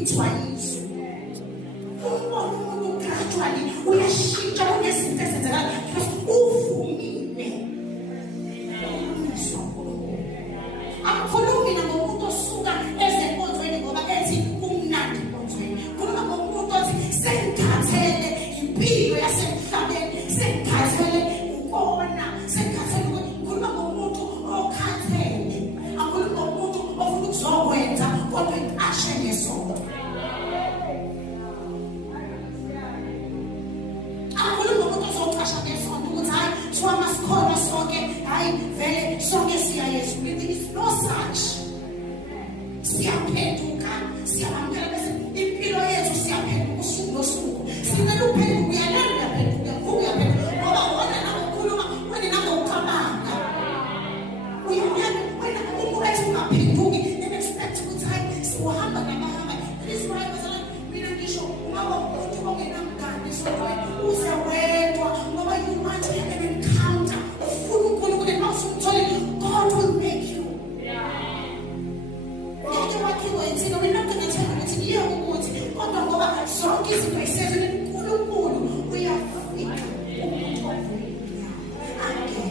uchithwa yizo. Umuntu gradually uyashintsha kunezinto ezenzakala because uvumile. Akukhulumi ngomuntu osuka ezenkonzweni ngoba ethi kumnandi enkonzweni. Khuluma ngomuntu othi sengikhathele impilo yasemhlabeni, sengikhathele ukona, sengikhathele ukuthi khuluma ngomuntu okhathele. Akhuluma ngomuntu ofuna ukuzokwenza kodwa iqashe ngesondo. Akhuluma ngomuntu ozoqasha ngesondo ukuthi hayi thiwa masikhona sonke, hayi vele sonke siya Yesu. It's no such. Siyaphenduka, siyamamkela bese impilo yethu siyaphenduka usuku nosuku. Singena uphenduka uyalala uyaphenduka, uyaphenduka ngoba wona nakukhuluma wena nakucabanga. Uyalala wena umuntu ethi ungaphenduki and expect ukuthi hayi siwahamba namahamba. This right was mina ngisho ungaba umuntu ongenamngane sokuthi uze wedwa ngoba you want an encounter. Ufuna uNkulunkulu mawusumthole God will make you. We're not going to tell you to hear ukuthi kodwa ngoba zonke izinto ayisezwe uNkulunkulu uyafika umuntu ovuya angeke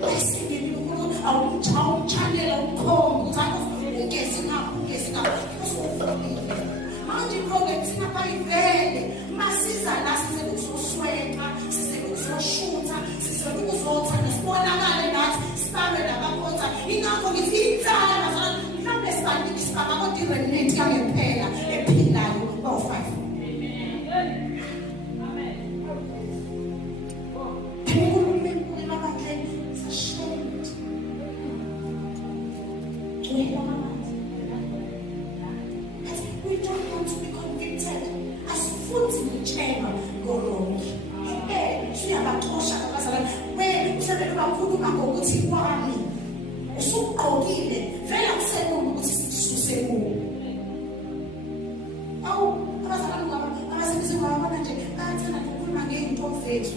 besingeni uNkulunkulu awumchanela umkhombo ukuthi ungezi ngapho usuvumile manje problem thina bayivele masiza la sizokuzosweka sizokuzoshuta sizokuzotha nesibonakale nathi sibabe labakhonza ingakho ngithi intsala bazana mhlawumbe sibandiki sibaba kodwa iremnant yangempela ephilayo bawu-5. We don't want to be convicted asifuthi ngitshelwa ngorongi siyabaxosha abazalwane usebenza ubakhuluma ngokuthi kwami usugqokile vele akusekumbi ukuthi sisuse kuwo. Awu abazalwane abasebenzisa kwabona nje bayathanda ukukhuluma ngey'nto zethu.